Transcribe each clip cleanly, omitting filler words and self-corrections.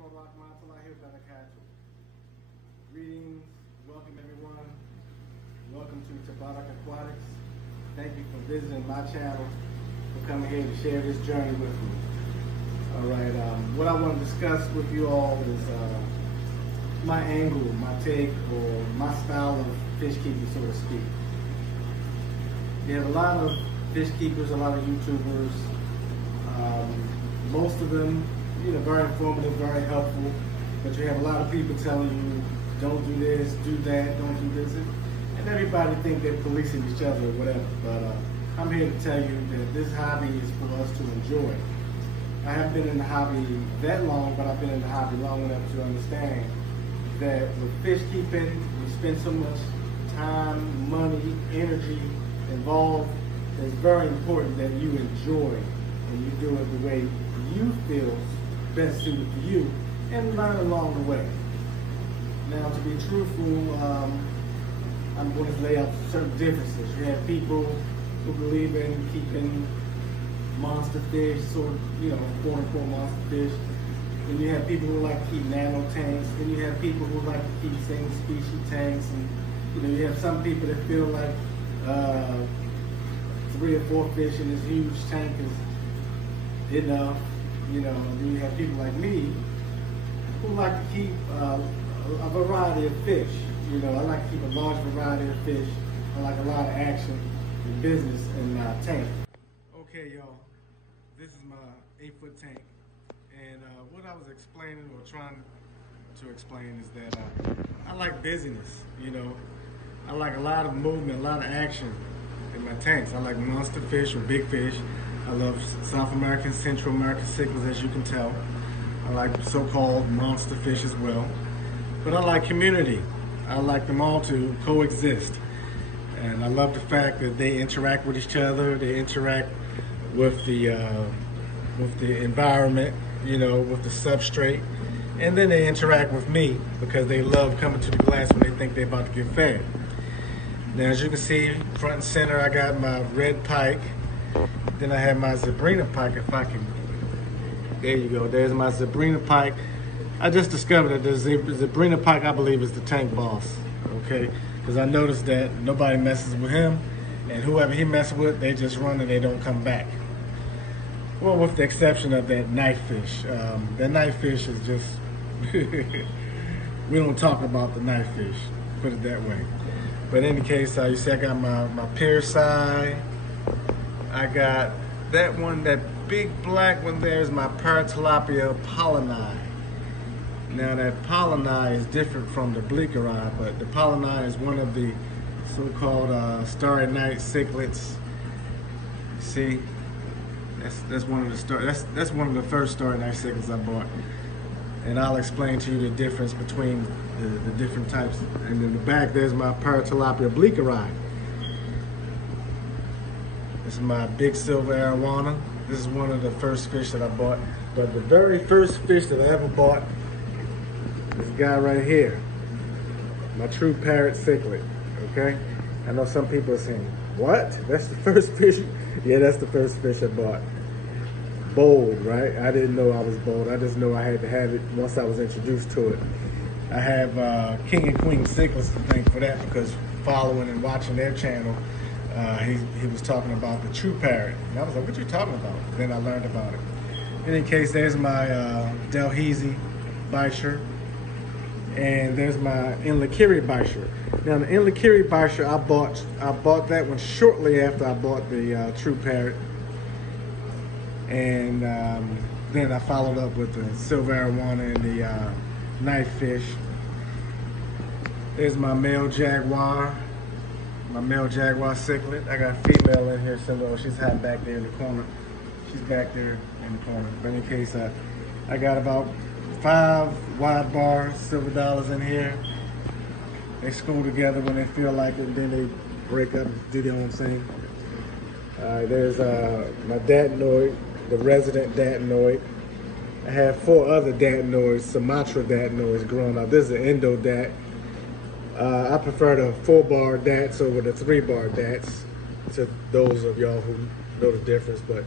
Greetings, welcome everyone. Welcome to Aquatics. Thank you for visiting my channel, for coming here to share this journey with me. Alright, what I want to discuss with you all is my angle, my take, or my style of fish keeping, so to speak. You have a lot of fish keepers, a lot of YouTubers, most of them, very informative, very helpful, but you have a lot of people telling you, don't do this, do that, don't do this, and everybody think they're policing each other or whatever, but I'm here to tell you that this hobby is for us to enjoy. I haven't been in the hobby that long, but I've been in the hobby long enough to understand that with fish keeping, we spend so much time, money, energy involved. It's very important that you enjoy and you do it the way you feel best suited for you and learn along the way. Now, to be truthful, I'm going to lay out certain differences. You have people who believe in keeping monster fish, sort of, quote-unquote monster fish. Then you have people who like to keep nano tanks. Then you have people who like to keep single species tanks. And you have some people that feel like 3 or 4 fish in this huge tank is enough. Then you have people like me who like to keep a variety of fish. I like to keep a large variety of fish. I like a lot of action and business in my tank. Okay, y'all, this is my 8-foot tank, and what I was explaining or trying to explain is that I like busyness. I like a lot of movement, a lot of action in my tanks. I like monster fish or big fish. I love South American, Central American cichlids, as you can tell. I like so-called monster fish as well. But I like community. I like them all to coexist. And I love the fact that they interact with each other. They interact with the environment, with the substrate. And then they interact with me because they love coming to the glass when they think they're about to get fed. Now, as you can see, front and center, I got my red pike. Then I have my Zebrina pike, if I can. There you go. There's my Zebrina pike. I just discovered that the Zebrina pike, I believe, is the tank boss. Okay, because I noticed that nobody messes with him, and whoever he messes with, they just run and they don't come back. Well, with the exception of that knife fish. That knife fish is just we don't talk about the knife fish. Put it that way. But in any case, you see, I got my Pearseye. I got that one, that big black one there is my Paratilapia pollini. Now that pollini is different from the bleaker-eye, but the pollini is one of the so-called starry night cichlids. See, that's one of the that's one of the first starry night cichlids I bought, and I'll explain to you the difference between the different types. And in the back, there's my Paratilapia bleaker-eye. This is my big silver arowana. This is one of the first fish that I bought. But the very first fish that I ever bought, this guy right here, my true parrot cichlid, okay? I know some people are saying, what? That's the first fish? Yeah, that's the first fish I bought. Bold, right? I didn't know I was bold. I just know I had to have it once I was introduced to it. I have King and Queen cichlids to thank for that, because following and watching their channel, he was talking about the true parrot. And I was like, what you talking about? Then I learned about it. In any case, there's my Delhaize bichir. And there's my Inlakiri bichir. Now the Inlakiri bichir, I bought that one shortly after I bought the true parrot. And then I followed up with the silver arowana and the knife fish. There's my male Jaguar. My male Jaguar cichlid. I got a female in here somewhere. She's hiding back there in the corner. She's back there in the corner. But in case, I got about 5 wide bar silver dollars in here. They school together when they feel like it, and then they break up and do their own thing. There's my datnoid, the resident datnoid. I have 4 other datnoids, Sumatra datnoids growing up. This is an Indo dat. I prefer the 4-bar dats over the 3-bar dats, to those of y'all who know the difference, but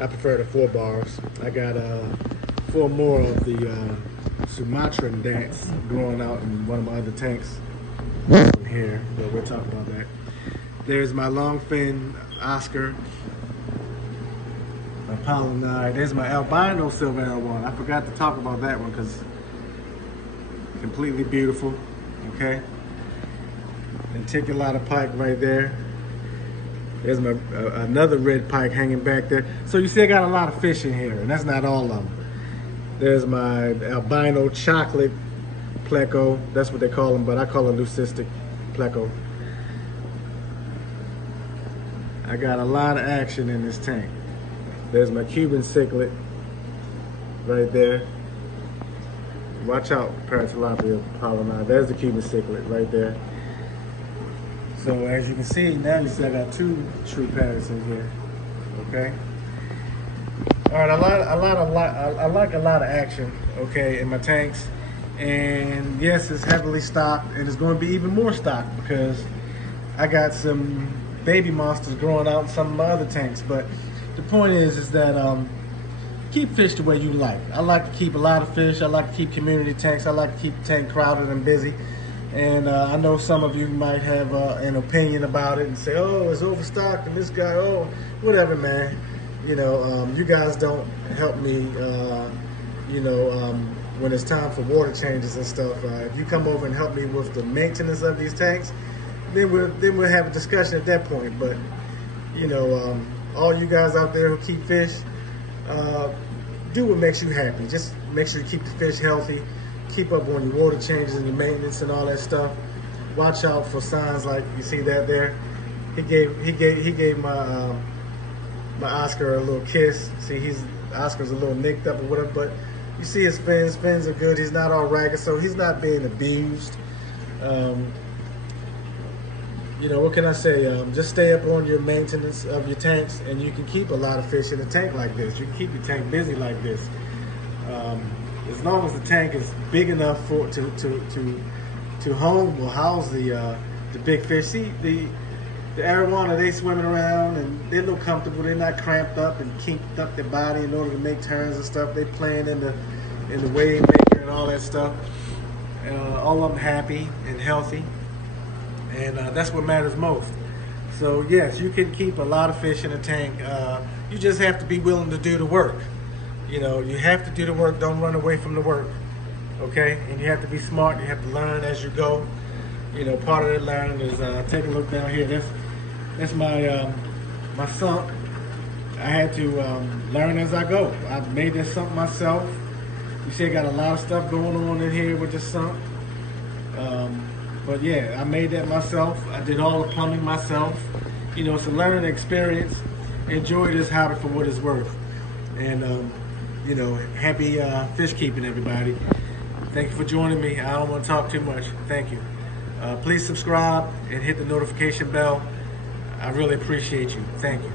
I prefer the 4 bars. I got 4 more of the Sumatran dance growing out in one of my other tanks from here, but we'll talk about that. There's my longfin Oscar, my Polynide. There's my albino silver one. I forgot to talk about that one because completely beautiful, okay? And Ticulata pike right there. There's my another red pike hanging back there. So you see I got a lot of fish in here, and that's not all of them. There's my Albino Chichlid Pleco. That's what they call them, but I call them leucistic Pleco. I got a lot of action in this tank. There's my Cuban Cichlid right there. Watch out, Paratilapia Polynide. There's the Cuban Cichlid right there. So as you can see, now you see I got 2 true parrots in here, okay? All right, I like a lot of action, okay, in my tanks. And yes, it's heavily stocked, and it's going to be even more stocked because I got some baby monsters growing out in some of my other tanks. But the point is that keep fish the way you like. I like to keep a lot of fish. I like to keep community tanks. I like to keep the tank crowded and busy. And I know some of you might have an opinion about it and say, oh, it's overstocked, and this guy, oh, whatever, man. You know, you guys don't help me, you know, when it's time for water changes and stuff. If you come over and help me with the maintenance of these tanks, then we'll have a discussion at that point. But, you know, all you guys out there who keep fish, do what makes you happy. Just make sure you keep the fish healthy. Keep up on your water changes and your maintenance and all that stuff. Watch out for signs like you see that there. He gave my my Oscar a little kiss. See, Oscar's a little nicked up or whatever, but you see his fins. Fins are good. He's not all ragged, so he's not being abused. You know, what can I say? Just stay up on your maintenance of your tanks, and you can keep a lot of fish in a tank like this. You can keep your tank busy like this. As long as the tank is big enough for to home or house the big fish. See, the arowana, they swimming around and they're a little comfortable. They're not cramped up and kinked up their body in order to make turns and stuff. They playing in the wave maker and all that stuff. All of them happy and healthy, and that's what matters most. So yes, you can keep a lot of fish in a tank. You just have to be willing to do the work. You know, you have to do the work. Don't run away from the work, okay? And you have to be smart. You have to learn as you go. You know, part of that learning is take a look down here. That's my my sump. I had to learn as I go. I made this sump myself. You see, I got a lot of stuff going on in here with this sump. But yeah, I made that myself. I did all the plumbing myself. You know, it's a learning experience. Enjoy this hobby for what it's worth. And you know, happy fish keeping, everybody. Thank you for joining me. I don't want to talk too much. Thank you. Please subscribe and hit the notification bell. I really appreciate you. Thank you.